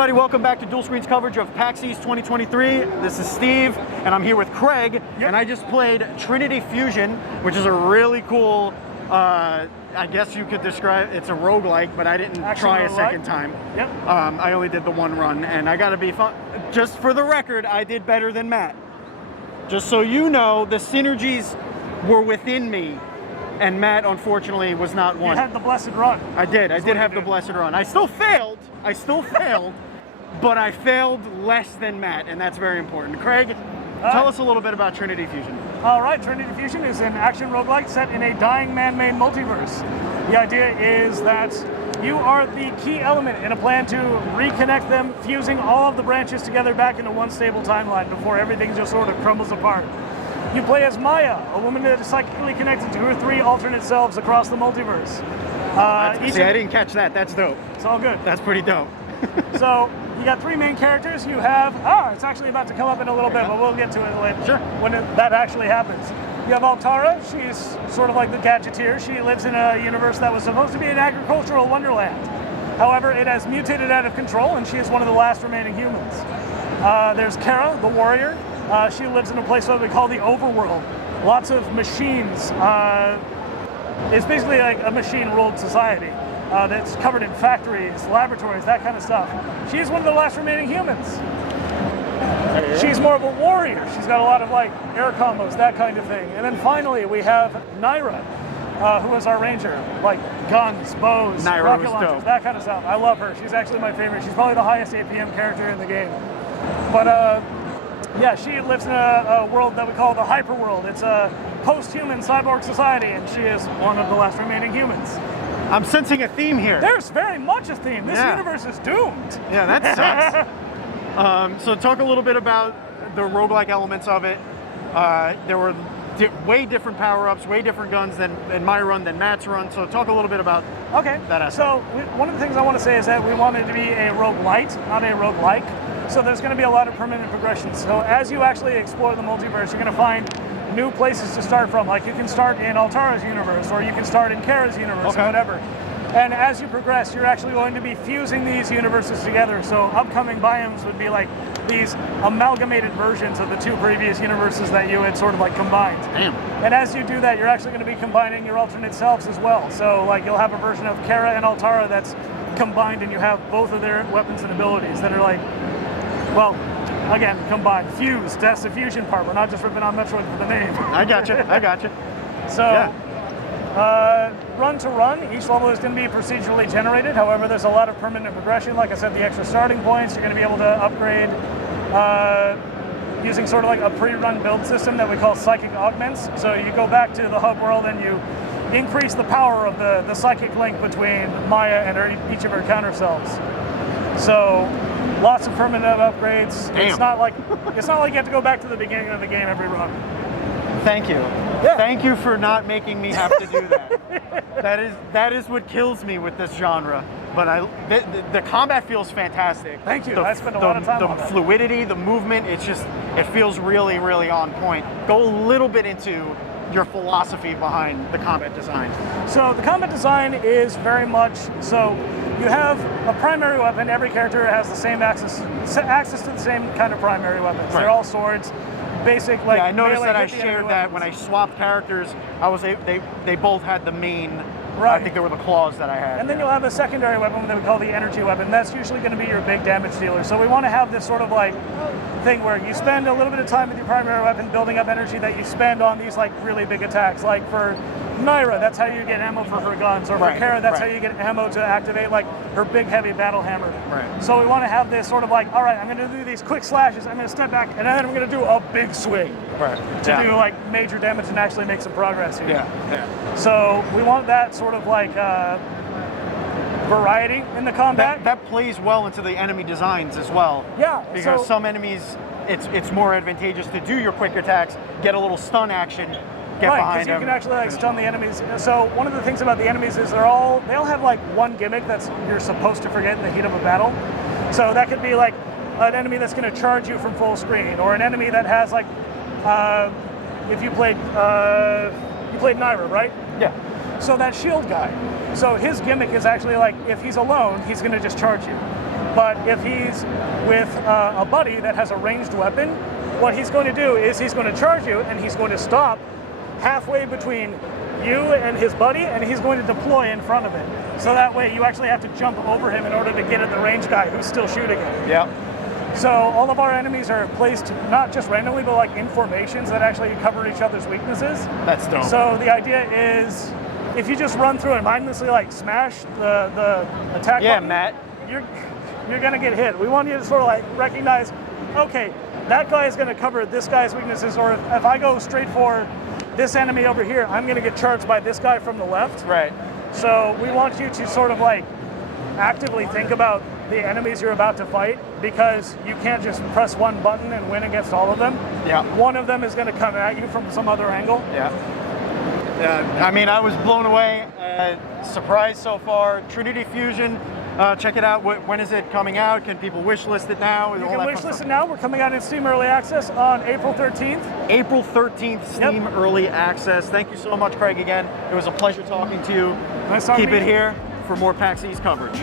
everybody, welcome back to Dual Screens coverage of PAX East 2023. This is Steve, and I'm here with Craig, and I just played Trinity Fusion, which is a really cool, I guess you could describe, it's a roguelite, but I didn't try a second time. I only did the one run, and I gotta be fun. Just for the record, I did better than Matt. Just so you know, the synergies were within me, and Matt, unfortunately, was not one. You had the blessed run. I did have the blessed run. I still failed, but I failed less than Matt, and that's very important. Craig, tell us a little bit about Trinity Fusion. All right, Trinity Fusion is an action roguelite set in a dying man-made multiverse. The idea is that you are the key element in a plan to reconnect them, fusing all of the branches together back into one stable timeline before everything just sort of crumbles apart. You play as Maya, a woman that is psychically connected to her three alternate selves across the multiverse. See, I didn't catch that. That's dope. It's all good. That's pretty dope. So, you got three main characters. You have, it's actually about to come up in a little bit, but we'll get to it later. Sure. When that actually happens. You have Altara. She's sort of like the gadgeteer. She lives in a universe that was supposed to be an agricultural wonderland. However, it has mutated out of control, and she is one of the last remaining humans. There's Kara, the warrior. She lives in a place that we call the overworld. Lots of machines. It's basically like a machine-ruled society that's covered in factories, laboratories, that kind of stuff. She's one of the last remaining humans. She's more of a warrior. She's got a lot of like air combos, that kind of thing. And then finally we have Naira, who is our ranger. Like guns, bows, rocket launchers, that kind of stuff. I love her. She's actually my favorite. She's probably the highest APM character in the game. But yeah, she lives in a world that we call the hyperworld. It's a post-human cyborg society, and she is one of the last remaining humans. I'm sensing a theme here. There's very much a theme. This universe is doomed. Yeah, that sucks. So talk a little bit about the roguelike elements of it. There were way different power-ups, way different guns than in my run, than Matt's run. So talk a little bit about that aspect. So one of the things I want to say is that we wanted to be a roguelite, not a roguelike. So there's going to be a lot of permanent progression. So as you actually explore the multiverse, you're going to find new places to start from. Like you can start in Altara's universe, or you can start in Kara's universe, or whatever. And as you progress, you're actually going to be fusing these universes together. So upcoming biomes would be like these amalgamated versions of the two previous universes that you had sort of like combined. Damn. And as you do that, you're actually going to be combining your alternate selves as well. So like you'll have a version of Kara and Altara that's combined, and you have both of their weapons and abilities that are like, well, again, combined, fused. That's the fusion part. We're not just ripping on Metroid for the name. I gotcha. So, run to run, each level is going to be procedurally generated. However, there's a lot of permanent progression. Like I said, the extra starting points, you're going to be able to upgrade using sort of like a pre-run build system that we call psychic augments. So you go back to the hub world and you increase the power of the psychic link between Maya and each of her counter selves. So, lots of permanent upgrades. Damn. It's not like you have to go back to the beginning of the game every run. Thank you. Yeah. Thank you for not making me have to do that. that is what kills me with this genre. But the combat feels fantastic. Thank you. I spent a lot of time on that. The fluidity, the movement, it feels really, really on point. Go a little bit into your philosophy behind the combat design. So the combat design is very much so. You have a primary weapon. Every character has the same access to the same kind of primary weapons. Right. They're all swords, basic like. Yeah, I noticed melee, that I shared that when I swapped characters. They both had the main. Right. I think they were the claws that I had. And then you'll have a secondary weapon that we call the energy weapon. That's usually going to be your big damage dealer. So we want to have this sort of like thing where you spend a little bit of time with your primary weapon building up energy that you spend on these like really big attacks. Like for Naira, that's how you get ammo for her guns. Or for Kara, that's how you get ammo to activate like her big heavy battle hammer. Right. So we want to have this sort of like, all right, I'm going to do these quick slashes, I'm going to step back, and then I'm going to do a big swing. Right. To do like major damage and actually make some progress here. Yeah. So we want that sort of like variety in the combat. That plays well into the enemy designs as well. Yeah. Because some enemies, it's more advantageous to do your quick attacks, get a little stun action, get behind them. You can actually like stun the enemies. So one of the things about the enemies is they all have like one gimmick that's you're supposed to forget in the heat of a battle. So that could be like an enemy that's going to charge you from full screen, or an enemy that has like, if you played Naira, right? Yeah. So that shield guy. So his gimmick is actually like, if he's alone, he's going to just charge you. But if he's with a buddy that has a ranged weapon, what he's going to do is he's going to charge you, and he's going to stop halfway between you and his buddy, and he's going to deploy in front of it. So that way you actually have to jump over him in order to get at the ranged guy who's still shooting him. Yeah. So all of our enemies are placed not just randomly, but like in formations that actually cover each other's weaknesses. That's dope. So the idea is, if you just run through and mindlessly like smash the attack button, Matt. you're gonna get hit. We want you to sort of like recognize, okay, that guy is gonna cover this guy's weaknesses, or if I go straight for this enemy over here, I'm gonna get charged by this guy from the left. Right. So we want you to sort of like actively think about the enemies you're about to fight, because you can't just press one button and win against all of them. Yeah. One of them is going to come at you from some other angle. Yeah. I mean, I was blown away. Surprised so far. Trinity Fusion, check it out. When is it coming out? Can people wish list it now? You can wish list it now. We're coming out in Steam Early Access on April 13th. April 13th, Steam Early Access. Thank you so much, Craig, again. It was a pleasure talking to you. Nice talking Keep to it you. here for more PAX East coverage.